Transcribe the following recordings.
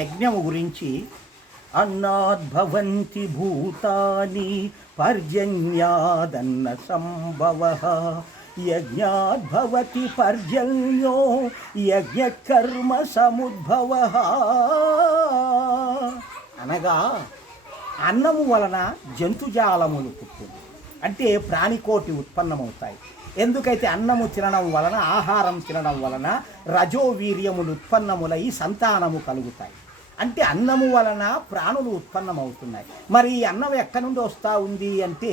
యజ్ఞము గురించి అన్నాద్భవంతి భూతాని పర్జన్యాదన్న సంభవ. యజ్ఞాద్భవతి పర్జన్యో యజ్ఞకర్మ సముద్భవ. అనగా అన్నము వలన జంతుజాలములు పుట్టింది. అంటే ప్రాణికోటి ఉత్పన్నమవుతాయి. ఎందుకైతే అన్నము తినడం వలన ఆహారం తినడం వలన రజోవీర్యములు ఉత్పన్నములై సంతానము కలుగుతాయి. అంటే అన్నము వలన ప్రాణులు ఉత్పన్నమవుతున్నాయి. మరి ఈ అన్నం ఎక్కడి నుండి వస్తూ ఉంది అంటే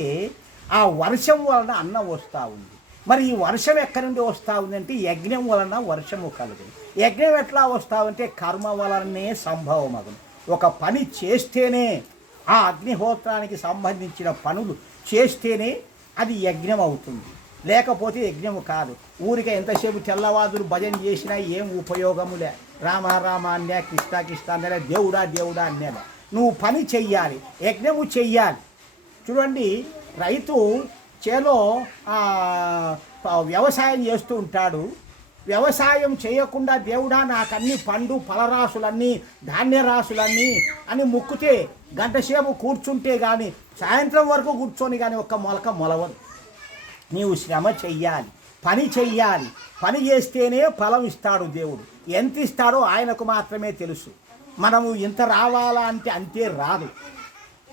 ఆ వర్షం వలన అన్నం వస్తూ ఉంది. మరి ఈ వర్షం ఎక్కడి నుండి వస్తూ ఉంది అంటే యజ్ఞం వలన వర్షము కలుగును యజ్ఞం ఎట్లా వస్తూ ఉంటే కర్మ వలనే సంభవమగును. ఒక పని చేస్తేనే ఆ అగ్నిహోత్రానికి సంబంధించిన పనులు చేస్తేనే అది యజ్ఞం అవుతుంది లేకపోతే యజ్ఞము కాదు. ఊరికే ఎంతసేపు తెల్లవాదులు భజన చేసినా ఏం ఉపయోగములే రామ రామ అన్నే కృష్ణ కృష్ణ అన్నే దేవుడా దేవుడా అన్నే నువ్వు పని చెయ్యాలి యజ్ఞము చెయ్యాలి. చూడండి రైతు చేలో వ్యవసాయం చేస్తూ ఉంటాడు. వ్యవసాయం చేయకుండా దేవుడా నాకన్నీ పండు ఫలరాశులన్నీ ధాన్య రాశులన్నీ అని ముక్కితే గంటసేపు కూర్చుంటే కానీ సాయంత్రం వరకు కూర్చొని కానీ ఒక్క మొలక మొలవదు. నీవు శ్రమ చెయ్యాలి. పని చెయ్యాలి. పని చేస్తేనే ఫలం ఇస్తాడు దేవుడు. ఎంత ఇస్తాడో ఆయనకు మాత్రమే తెలుసు. మనము ఇంత రావాలా అంటే అంతే రాదు.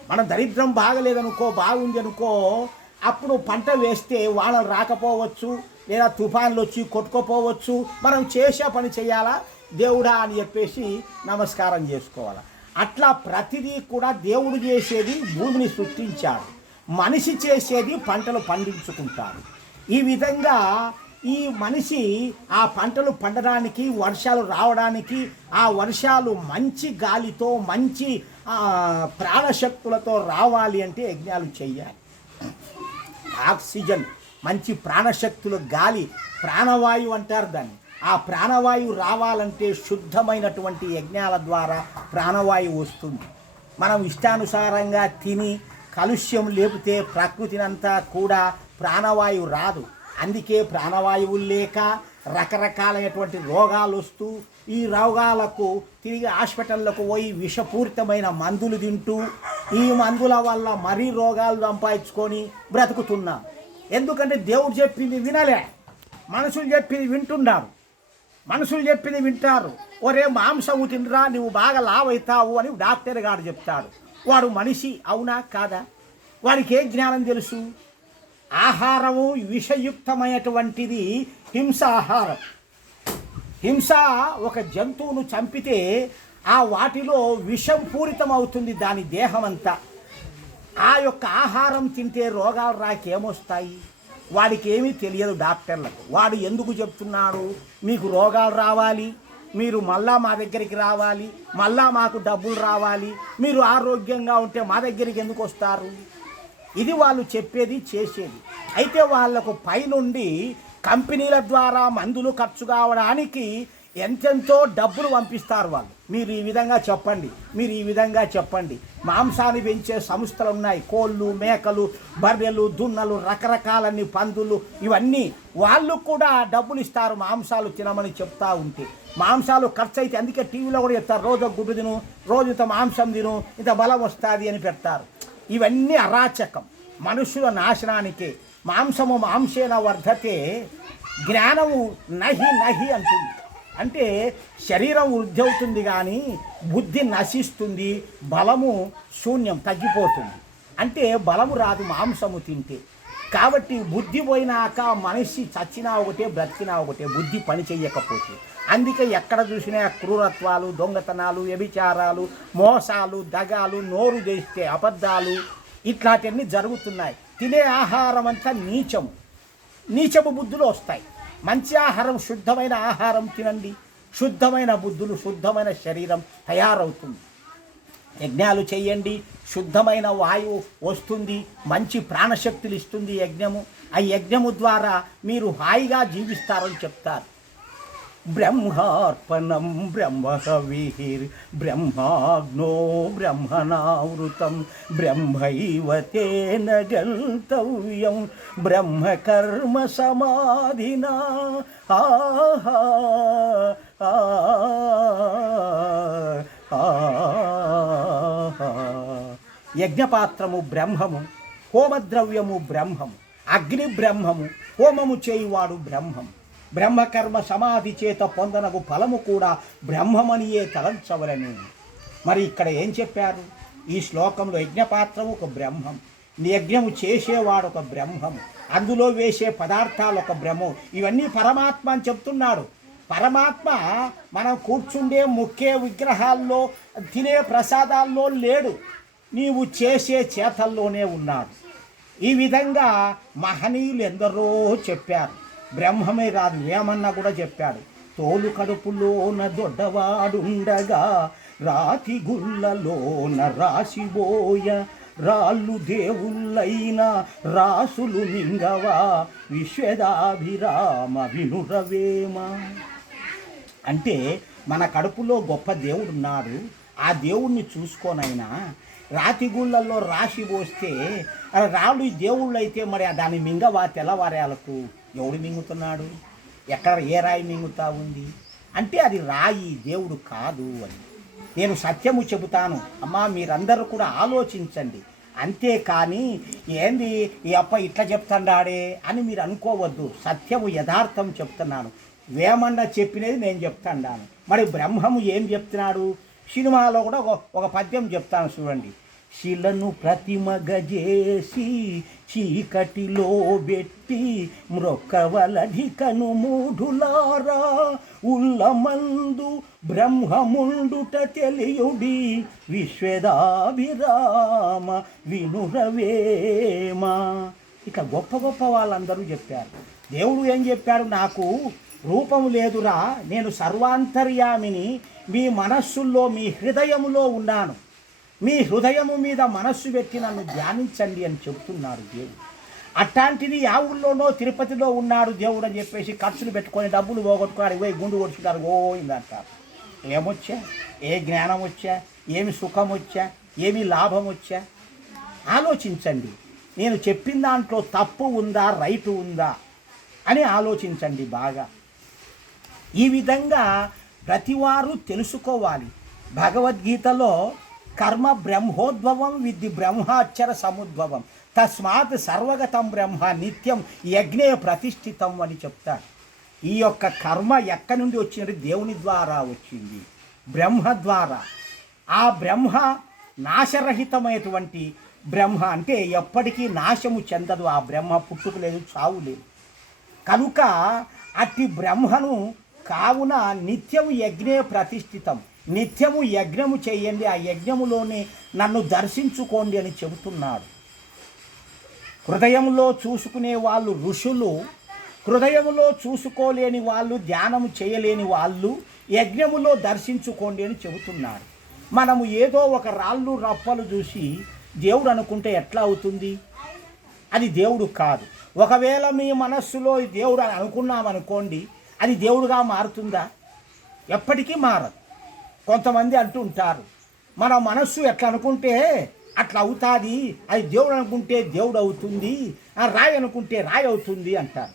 మనం దరిద్రం బాగలేదనుకో బాగుంది అనుకో అప్పుడు పంట వేస్తే వానలు రాకపోవచ్చు లేదా తుఫాన్లు వచ్చి కొట్టుకోపోవచ్చు. మనం చేసే పని చేయాలా దేవుడా అని చెప్పేసి నమస్కారం చేసుకోవాలి. అట్లా ప్రతిదీ కూడా దేవుడు చేసేది భూమిని సృష్టించాడు. మనిషి చేసేది పంటలు పండించుకుంటారు. ఈ విధంగా ఈ మనిషి ఆ పంటలు పండడానికి వర్షాలు రావడానికి ఆ వర్షాలు మంచి గాలితో మంచి ప్రాణశక్తులతో రావాలి అంటే యజ్ఞాలు చెయ్యాలి ఆక్సిజన్ మంచి ప్రాణశక్తులు గాలి ప్రాణవాయువు అంటారు దాన్ని. ఆ ప్రాణవాయువు రావాలంటే శుద్ధమైనటువంటి యజ్ఞాల ద్వారా ప్రాణవాయువు వస్తుంది. మనం ఇష్టానుసారంగా తిని కలుష్యం లేపితే ప్రకృతినంతా కూడా ప్రాణవాయువు రాదు. అందుకే ప్రాణవాయువులు లేక రకరకాలైనటువంటి రోగాలు వస్తూ ఈ రోగాలకు తిరిగి హాస్పిటల్లకు పోయి విషపూరితమైన మందులు తింటూ ఈ మందుల వల్ల మరీ రోగాలు సంపాదించుకొని బ్రతుకుతున్నాం. ఎందుకంటే దేవుడు చెప్పింది వినలే. మనుషులు చెప్పింది వింటున్నారు. మనుషులు చెప్పింది వింటారు. ఒరే మాంసము తినరా నువ్వు బాగా లావైతావు అని డాక్టర్ గారు చెప్తాడు వాడు మనిషి అవునా కాదా? వారికి ఏ జ్ఞానం తెలుసు? ఆహారము విషయుక్తమైనటువంటిది హింసాహారం హింస ఒక జంతువును చంపితే ఆ వాటిలో విషం పూరితం అవుతుంది దాని దేహం అంతా ఆ యొక్క ఆహారం తింటే రోగాలు రాకేమొస్తాయి? వాడికి ఏమీ తెలియదు డాక్టర్లకు. వాడు ఎందుకు చెప్తున్నాడు? మీకు రోగాలు రావాలి? మీరు మళ్ళా మా దగ్గరికి రావాలి మళ్ళా మాకు డబ్బులు రావాలి మీరు ఆరోగ్యంగా ఉంటే మా దగ్గరికి ఎందుకు వస్తారు? ఇది వాళ్ళు చెప్పేది చేసేది. అయితే వాళ్ళకు పైనుండి కంపెనీల ద్వారా మందులు ఖర్చు కావడానికి ఎంతెంతో డబ్బులు పంపిస్తారు వాళ్ళు. మీరు ఈ విధంగా చెప్పండి. మీరు ఈ విధంగా చెప్పండి. మాంసాన్ని పెంచే సంస్థలు ఉన్నాయి. కోళ్ళు మేకలు బర్రెలు దున్నలు రకరకాలన్నీ పందులు ఇవన్నీ వాళ్ళు కూడా డబ్బులు ఇస్తారు. మాంసాలు తినమని చెప్తా ఉంటే. మాంసాలు ఖర్చు అయితే అందుకే టీవీలో కూడా చెప్తారు. రోజు గుడ్డు తిను రోజు ఇంత మాంసం తిను ఇంత బలం వస్తుంది అని పెడతారు. ఇవన్నీ అరాచకం. మనుషుల నాశనానికే. మాంసము మాంసేన వర్ధతే జ్ఞానము నహి నహి అంటుంది. అంటే శరీరం వృద్ధి అవుతుంది కానీ బుద్ధి నశిస్తుంది బలము శూన్యం తగ్గిపోతుంది. అంటే బలము రాదు మాంసము తింటే. కాబట్టి బుద్ధి పోయినాక మనిషి చచ్చినా ఒకటే బ్రతికినా ఒకటే బుద్ధి పని చేయకపోతే అందుకే ఎక్కడ చూసినా క్రూరత్వాలు దొంగతనాలు వ్యభిచారాలు మోసాలు దగాలు నోరు చేస్తే అబద్ధాలు ఇట్లాంటివన్నీ జరుగుతున్నాయి. తినే ఆహారం అంతా నీచము. నీచపు బుద్ధులు వస్తాయి. మంచి ఆహారం శుద్ధమైన ఆహారం తినండి. శుద్ధమైన బుద్ధులు శుద్ధమైన శరీరం తయారవుతుంది. యజ్ఞాలు చేయండి శుద్ధమైన వాయువు వస్తుంది మంచి ప్రాణశక్తులు ఇస్తుంది యజ్ఞము. ఆ యజ్ఞము ద్వారా మీరు హాయిగా జీవిస్తారని చెప్తారు. బ్రహ్మార్పణం బ్రహ్మహవిర్ బ్రహ్మాగ్నో బ్రహ్మణావృతం బ్రహ్మైవ తేన గంతవ్యం బ్రహ్మకర్మ సమాధినా. ఆహా యజ్ఞపాత్రము బ్రహ్మము హోమద్రవ్యము బ్రహ్మము అగ్ని బ్రహ్మము హోమము చేయువాడు బ్రహ్మము బ్రహ్మకర్మ సమాధి చేత పొందనగు ఫలము కూడా బ్రహ్మమనియే తలంచవలను. మరి ఇక్కడ ఏం చెప్పారు? ఈ శ్లోకంలో యజ్ఞపాత్రం ఒక బ్రహ్మం యజ్ఞము చేసేవాడు ఒక బ్రహ్మం అందులో వేసే పదార్థాలు ఒక బ్రహ్మం. ఇవన్నీ పరమాత్మ అని చెప్తున్నాడు. పరమాత్మ మనం కూర్చుండే ముఖ్య విగ్రహాల్లో తినే ప్రసాదాల్లో లేడు. నీవు చేసే చేతల్లోనే ఉన్నాడు. ఈ విధంగా మహనీయులు ఎందరో చెప్పారు. బ్రహ్మమే కాదు ఏమన్నా కూడా చెప్పాడు. తోలు కడుపులోన దొడ్డవాడుండగా రాతి గుళ్ళలోన రాసిబోయ రాళ్ళు దేవుళ్ళైన రాసులు మింగవా విశ్వదాభిరామ వినురవేమ. అంటే మన కడుపులో గొప్ప దేవుడు ఉన్నాడు ఆ దేవుణ్ణి చూసుకోనైనా రాతి గుళ్ళల్లో రాసి పోస్తే ఆ రాళ్ళు ఈ దేవుళ్ళు అయితే మరి దాని మింగవా తెల్లవారేలకు ఎవడు మింగుతున్నాడు? ఎక్కడ ఏ రాయి మింగుతా ఉంది? అంటే అది రాయి దేవుడు కాదు అని. నేను సత్యము చెబుతాను. అమ్మా మీరందరూ కూడా ఆలోచించండి. అంతేకాని ఏంది ఈ అప్ప ఇట్లా చెప్తాడాడే అని మీరు అనుకోవద్దు. సత్యము యథార్థం చెప్తున్నాను. వేమన్న చెప్పినది నేను చెప్తాడాను. మరి బ్రహ్మము ఏం చెప్తున్నాడు? సినిమాలో కూడా ఒక ఒక పద్యం చెప్తాను చూడండి. శిలను ప్రతిమగజేసి చీకటిలో పెట్టి మ్రొక్కవలధికను మూఢులారా. ఉల్లమందు బ్రహ్మముండుట తెలియుడి విశ్వదాభిరామ వినురవేమ. ఇక గొప్ప గొప్ప వాళ్ళందరూ చెప్పారు. దేవుడు ఏం చెప్పాడు? నాకు రూపము లేదురా నేను సర్వాంతర్యామిని మీ మనస్సుల్లో మీ హృదయములో ఉన్నాను. మీ హృదయము మీద మనస్సు పెట్టి నన్ను ధ్యానించండి అని చెబుతున్నారు దేవుడు. అట్లాంటిది ఆ ఊళ్ళోనో తిరుపతిలో ఉన్నాడు దేవుడు అని చెప్పేసి ఖర్చులు పెట్టుకొని డబ్బులు పోగొట్టుకున్నారు పోయి గుండు కొడుచుకున్నారు పోయిందంటారు ఏమొచ్చా? ఏ జ్ఞానం వచ్చా ఏమి సుఖం వచ్చా ఏమి లాభం వచ్చా ఆలోచించండి. నేను చెప్పిన దాంట్లో తప్పు ఉందా రైటు ఉందా అని ఆలోచించండి బాగా. ఈ విధంగా ప్రతివారు తెలుసుకోవాలి. భగవద్గీతలో కర్మ బ్రహ్మోద్భవం విద్ది బ్రహ్మాక్షర సముద్భవం. తస్మాత్ సర్వగతం బ్రహ్మ నిత్యం యజ్ఞే ప్రతిష్ఠితం అని చెప్తారు ఈ యొక్క కర్మ ఎక్కడి నుండి వచ్చింది? దేవుని ద్వారా వచ్చింది. బ్రహ్మ ద్వారా. ఆ బ్రహ్మ నాశరహితమైనటువంటి బ్రహ్మ అంటే ఎప్పటికీ నాశము చెందదు. ఆ బ్రహ్మ పుట్టుకు లేదు చావు లేదు. కనుక అట్టి బ్రహ్మను కావున నిత్యం యజ్ఞే ప్రతిష్ఠితం. నిత్యము యజ్ఞము చేయండి ఆ యజ్ఞములోనే నన్ను దర్శించుకోండి అని చెబుతున్నాడు. హృదయంలో చూసుకునే వాళ్ళు ఋషులు హృదయములో చూసుకోలేని వాళ్ళు ధ్యానము చేయలేని వాళ్ళు యజ్ఞములో దర్శించుకోండి అని చెబుతున్నారు మనము ఏదో ఒక రాళ్ళు రప్పలు చూసి దేవుడు అనుకుంటే ఎట్లా అవుతుంది? అది దేవుడు కాదు. ఒకవేళ మీ మనస్సులో దేవుడు అని అనుకున్నామనుకోండి అది దేవుడుగా మారుతుందా? ఎప్పటికీ మారదు. కొంతమంది అంటూ ఉంటారు. మన మనస్సు ఎట్లా అనుకుంటే అట్లా అవుతుంది. అది దేవుడు అనుకుంటే దేవుడు అవుతుంది. ఆ రాయి అనుకుంటే రాయి అవుతుంది అంటారు.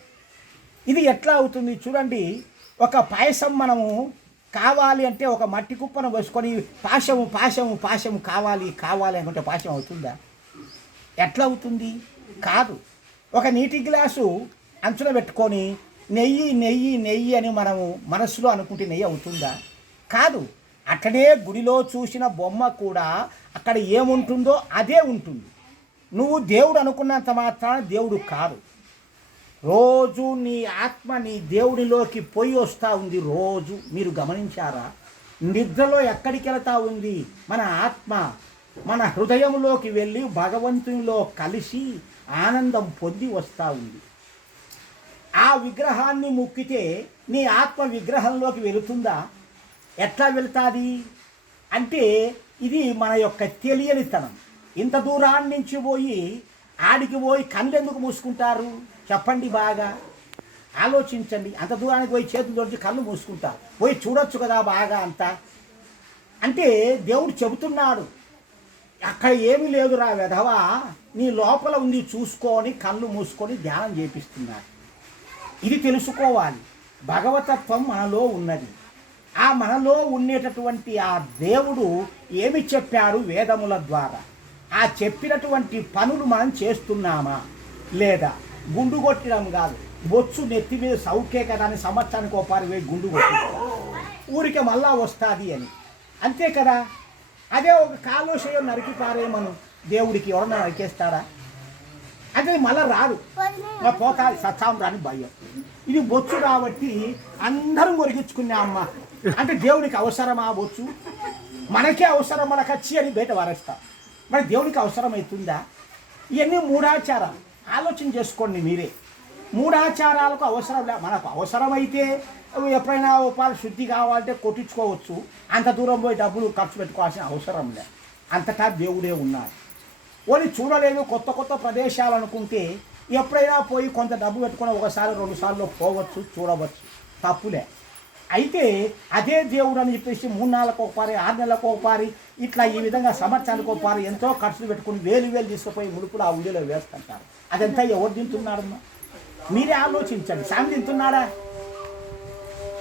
ఇది ఎట్లా అవుతుంది చూడండి. ఒక పాయసం మనము కావాలి అంటే ఒక మట్టి కుప్పను వేసుకొని పాశము పాశము పాశము కావాలి కావాలి అనుకుంటే పాశం అవుతుందా? ఎట్లా అవుతుంది? కాదు. ఒక నీటి గ్లాసు అంచున పెట్టుకొని నెయ్యి నెయ్యి నెయ్యి అని మనము మనస్సులో అనుకుంటే నెయ్యి అవుతుందా? కాదు. అక్కడే గుడిలో చూసిన బొమ్మ కూడా అక్కడ ఏముంటుందో అదే ఉంటుంది. నువ్వు దేవుడు అనుకున్నంత మాత్రాన దేవుడు కాదు. రోజు నీ ఆత్మ నీ దేవుడిలోకి పోయి వస్తూ ఉంది రోజు. మీరు గమనించారా? నిద్రలో ఎక్కడికి వెళ్తా ఉంది? మన ఆత్మ మన హృదయంలోకి వెళ్ళి భగవంతునిలో కలిసి ఆనందం పొంది వస్తూ ఉంది. ఆ విగ్రహాన్ని ముక్కితే నీ ఆత్మ విగ్రహంలోకి వెళుతుందా? ఎట్లా వెళ్తుంది? అంటే ఇది మన యొక్క తెలియనితనం. ఇంత దూరాన్ని నుంచి పోయి ఆడికి పోయి కళ్ళు ఎందుకు మూసుకుంటారు? చెప్పండి బాగా. ఆలోచించండి. అంత దూరానికి పోయి చేతులు దొరికి కళ్ళు మూసుకుంటారు. పోయి చూడొచ్చు కదా బాగా అంతా. అంటే దేవుడు చెబుతున్నాడు అక్కడ ఏమీ లేదురా వెధవా నీ లోపల ఉంది చూసుకొని కళ్ళు మూసుకొని ధ్యానం చేపిస్తున్నాడు ఇది తెలుసుకోవాలి. భగవతత్వం మనలో ఉన్నది. ఆ మనలో ఉండేటటువంటి ఆ దేవుడు ఏమి చెప్పాడు వేదముల ద్వారా? ఆ చెప్పినటువంటి పనులు మనం చేస్తున్నామా? లేదా? గుండు కొట్టడం కాదు. బొచ్చు నెత్తి మీద సౌకే కదా అని సంవత్సరానికి ఒకసారి పోయి గుండు కొట్టించుకో. ఊరికి మళ్ళా వస్తుంది అని. అంతే కదా? అదే ఒక కాలుష్యం నరికి పారేమను దేవుడికి ఎవరన్నా నరికేస్తాడా అంటే మళ్ళా రాదు. పోతాది సత్సాం రాని భయం. ఇది బొచ్చు కాబట్టి అందరం కొరిగించుకునే అమ్మ. అంటే దేవునికి అవసరమా బొచ్చు? మనకే అవసరం మనకు వచ్చి అని బయట వారేస్తా. మరి దేవునికి అవసరం అవుతుందా? ఇవన్నీ మూఢాచారాలు. ఆలోచన చేసుకోండి మీరే. మూఢాచారాలకు అవసరం లే మనకు అవసరమైతే ఎప్పుడైనా ఉపాధి శుద్ధి కావాలంటే కొట్టించుకోవచ్చు. అంత దూరం పోయి డబ్బులు ఖర్చు పెట్టుకోవాల్సిన అవసరం లే. అంతటా దేవుడే ఉన్నాడు. ఓని చూడలేదు కొత్త కొత్త ప్రదేశాలు అనుకుంటే ఎప్పుడైనా పోయి కొంత డబ్బు పెట్టుకుని ఒకసారి రెండు సార్లు పోవచ్చు చూడవచ్చు. తప్పులే. అయితే అదే దేవుడు అని చెప్పేసి మూడు నెలలకు ఒకపారి ఆరు నెలలకు ఒకపారి ఇట్లా ఈ విధంగా సంవత్సరానికి ఒకపారి ఎంతో ఖర్చులు పెట్టుకుని వేలు వేలు తీసుకుపోయి ముడుపులు ఆ ఉండిలో వేస్తుంటారు. అదంతా ఎవరు తింటున్నారమ్మా మీరే ఆలోచించండి. సామి తింటున్నాడా?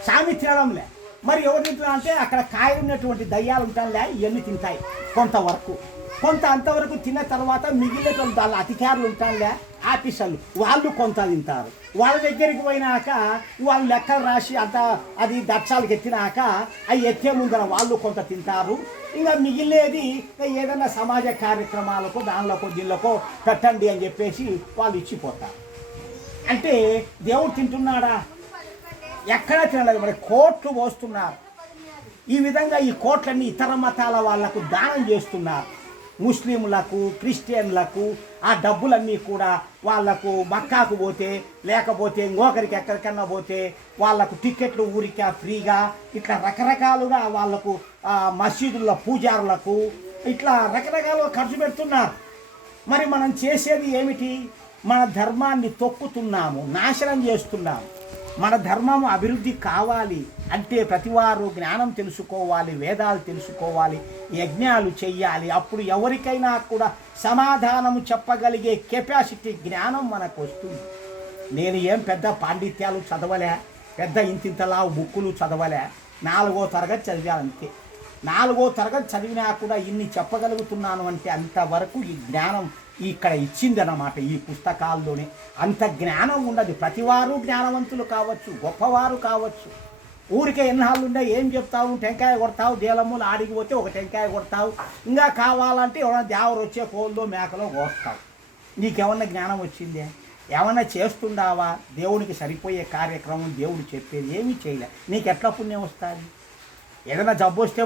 సామి తినడంలే. మరి ఎవరు తింటున్నా అంటే అక్కడ కాయ ఉన్నటువంటి దయ్యాలు ఉంటానులే ఇవన్నీ తింటాయి? కొంతవరకు. కొంత అంతవరకు తిన్న తర్వాత మిగిలినటువంటి వాళ్ళ అతికారులు ఉంటానులే ఆఫీసర్లు వాళ్ళు కొంత తింటారు. వాళ్ళ దగ్గరికి పోయినాక వాళ్ళు లెక్కలు రాసి అంత అది దక్షాలకు ఎత్తినాక అవి ఎత్తే ముందర వాళ్ళు కొంత తింటారు. ఇంకా మిగిలేది ఏదైనా సమాజ కార్యక్రమాలకు దానిలోకో దీనిలోకో పెట్టండి అని చెప్పేసి వాళ్ళు ఇచ్చిపోతారు. అంటే దేవుడు తింటున్నాడా? ఎక్కడా తినలేదు. మరి కోట్లు పోస్తున్నారు. ఈ విధంగా ఈ కోట్లన్నీ ఇతర మతాల వాళ్ళకు దానం చేస్తున్నారు. ముస్లింలకు క్రిస్టియన్లకు ఆ డబ్బులన్నీ కూడా వాళ్ళకు మక్కాకు పోతే లేకపోతే ఇంకొకరికి ఎక్కడికన్నా పోతే వాళ్ళకు టికెట్లు ఊరికా ఫ్రీగా ఇట్లా రకరకాలుగా వాళ్ళకు మసీదుల్లో మసీదుల పూజారులకు ఇట్లా రకరకాలుగా ఖర్చు పెడుతున్నారు. మరి మనం చేసేది ఏమిటి? మన ధర్మాన్ని తొక్కుతున్నాము నాశనం చేస్తున్నాము. మన ధర్మం అభివృద్ధి కావాలి అంటే ప్రతివారు జ్ఞానం తెలుసుకోవాలి వేదాలు తెలుసుకోవాలి యజ్ఞాలు చెయ్యాలి. అప్పుడు ఎవరికైనా కూడా సమాధానము చెప్పగలిగే కెపాసిటీ జ్ఞానం మనకు వస్తుంది. నేను ఏం పెద్ద పాండిత్యాలు చదవలే పెద్ద ఇంతింతలా బుక్కులు చదవలే నాలుగో తరగతి చదివాను అంతే. నాలుగో తరగతి చదివినా కూడా ఇన్ని చెప్పగలుగుతున్నాను అంటే అంతవరకు ఈ జ్ఞానం ఇక్కడ ఇచ్చిందన్నమాట ఈ పుస్తకాల్లోనే. అంత జ్ఞానం ఉన్నది ప్రతివారు జ్ఞానవంతులు కావచ్చు గొప్పవారు కావచ్చు. ఊరికే ఎన్నాళ్ళు ఉండే ఏం చెప్తావు? టెంకాయ కొడతావు దేలమ్ములు ఆడికి పోతే ఒక టెంకాయ కొడతావు. ఇంకా కావాలంటే ఎవరైనా దేవరు వచ్చే కోల్లో మేకలో కోస్తావు నీకేమన్నా జ్ఞానం వచ్చిందే? ఏమన్నా చేస్తుండావా? దేవునికి సరిపోయే కార్యక్రమం దేవుడు చెప్పేది ఏమీ చేయలే. నీకు ఎట్లా పుణ్యం వస్తుంది? ఏదైనా జబ్బు వస్తే